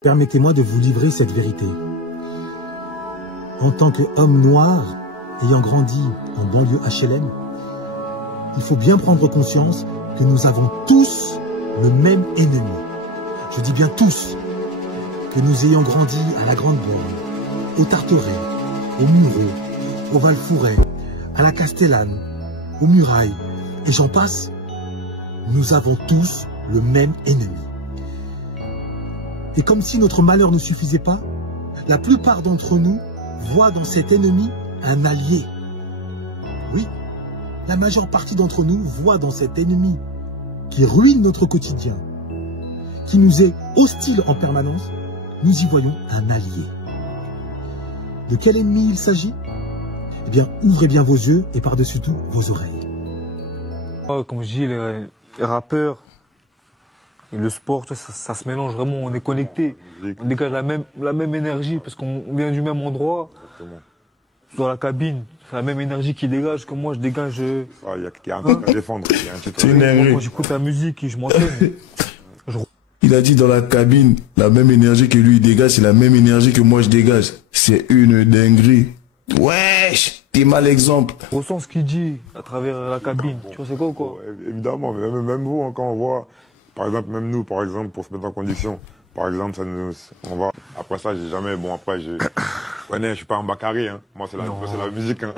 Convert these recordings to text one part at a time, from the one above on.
Permettez-moi de vous livrer cette vérité. En tant qu'homme noir, ayant grandi en banlieue HLM, il faut bien prendre conscience que nous avons tous le même ennemi. Je dis bien tous. Que nous ayons grandi à la Grande Borne, au Tarteret, au Mureau, au Val-Fouret, à la Castellane, aux Murailles, et j'en passe, nous avons tous le même ennemi. Et comme si notre malheur ne suffisait pas, la plupart d'entre nous voient dans cet ennemi un allié. Oui, la majeure partie d'entre nous voit dans cet ennemi qui ruine notre quotidien, qui nous est hostile en permanence, nous y voyons un allié. De quel ennemi il s'agit? Eh bien, ouvrez bien vos yeux et par-dessus tout, vos oreilles. Comme je dis, les rappeurs et le sport, ça se mélange vraiment, on est connectés. On dégage la même énergie parce qu'on vient du même endroit. Dans la cabine, c'est la même énergie qui dégage que moi je dégage. Il y a un truc à défendre. C'est une énergie. Quand j'écoute la musique et je m'entraîne. Il a dit dans la cabine, la même énergie que lui dégage, c'est la même énergie que moi je dégage. C'est une dinguerie. Wesh, t'es mal exemple. Au sens ce qu'il dit à travers la cabine, tu vois c'est quoi ou quoi? Évidemment, même vous, hein, quand on voit, par exemple, même nous, par exemple, pour se mettre en condition, par exemple, on va, après ça, j'ai jamais, bon après, je suis pas un Bakary, hein. Moi c'est la musique, hein.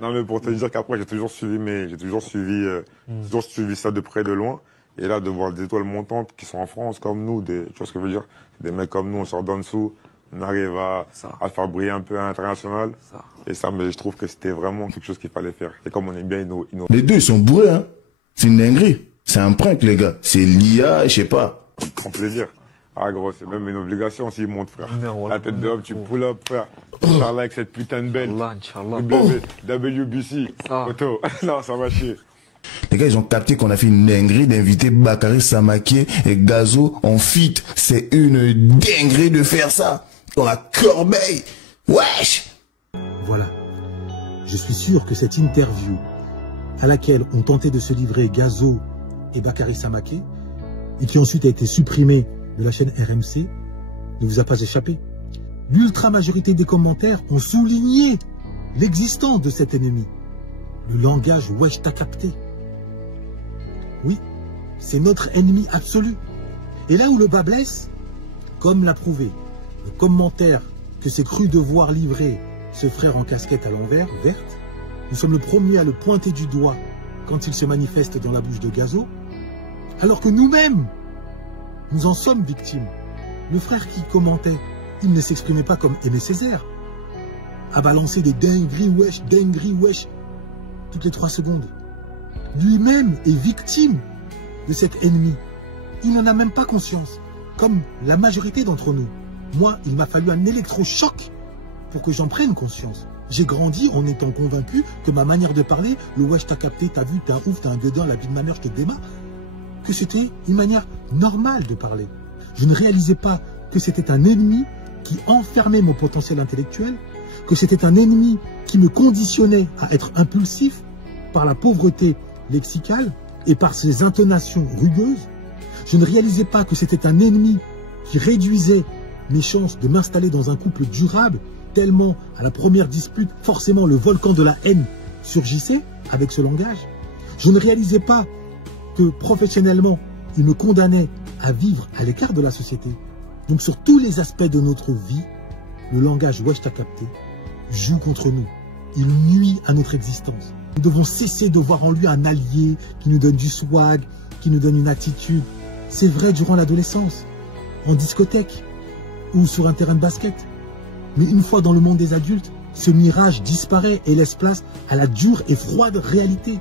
Non mais pour te dire qu'après, j'ai toujours suivi ça de près, de loin. Et là, de voir des étoiles montantes qui sont en France comme nous, tu vois ce que je veux dire? Des mecs comme nous, on sort d'en dessous, on arrive à faire briller un peu à l'international. Et ça, mais je trouve que c'était vraiment quelque chose qu'il fallait faire. Et comme on est bien Les deux, ils sont bourrés, hein. C'est une dinguerie. C'est un prank, les gars. C'est l'IA, je sais pas. Grand plaisir. Ah, gros, c'est même une obligation s'ils montent, frère. La tête de homme, tu pull up, frère. Inch'Allah, avec cette putain de belle. WBC. Photo. Non, ça va chier. Les gars, ils ont capté qu'on a fait une dinguerie d'inviter Bakary Samaké et Gazo en feat. C'est une dinguerie de faire ça. Dans la corbeille. Wesh! Voilà. Je suis sûr que cette interview à laquelle ont tenté de se livrer Gazo et Bakary Samaké et qui ensuite a été supprimée de la chaîne RMC ne vous a pas échappé. L'ultra-majorité des commentaires ont souligné l'existence de cet ennemi. Le langage wesh t'as capté. Oui, c'est notre ennemi absolu. Et là où le bas blesse, comme l'a prouvé le commentaire que s'est cru devoir livrer ce frère en casquette à l'envers, verte, nous sommes le premier à le pointer du doigt quand il se manifeste dans la bouche de Gazo, alors que nous-mêmes, nous en sommes victimes. Le frère qui commentait, il ne s'exprimait pas comme Aimé Césaire, à balancer des dingueries wesh, toutes les 3 secondes. Lui-même est victime de cet ennemi. Il n'en a même pas conscience, comme la majorité d'entre nous. Moi, il m'a fallu un électrochoc pour que j'en prenne conscience. J'ai grandi en étant convaincu que ma manière de parler, le wesh t'as capté, t'as vu, t'es un ouf, t'es un dedans, la vie de ma mère, je te démarre, que c'était une manière normale de parler. Je ne réalisais pas que c'était un ennemi qui enfermait mon potentiel intellectuel, que c'était un ennemi qui me conditionnait à être impulsif par la pauvreté lexicale et par ses intonations rugueuses. Je ne réalisais pas que c'était un ennemi qui réduisait mes chances de m'installer dans un couple durable, tellement à la première dispute, forcément le volcan de la haine surgissait avec ce langage. Je ne réalisais pas que professionnellement, il me condamnait à vivre à l'écart de la société. Donc sur tous les aspects de notre vie, le langage wesh t'as capté joue contre nous. Il nuit à notre existence. Nous devons cesser de voir en lui un allié qui nous donne du swag, qui nous donne une attitude. C'est vrai durant l'adolescence, en discothèque ou sur un terrain de basket. Mais une fois dans le monde des adultes, ce mirage disparaît et laisse place à la dure et froide réalité.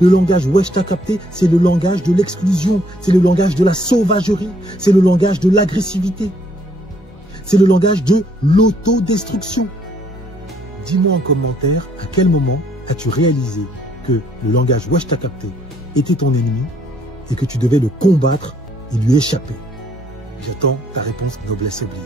Le langage wesh t'as capté, c'est le langage de l'exclusion, c'est le langage de la sauvagerie, c'est le langage de l'agressivité, c'est le langage de l'autodestruction. Dis-moi en commentaire à quel moment as-tu réalisé que le langage wesh t'as capté était ton ennemi et que tu devais le combattre et lui échapper. J'attends ta réponse noblesse oblige.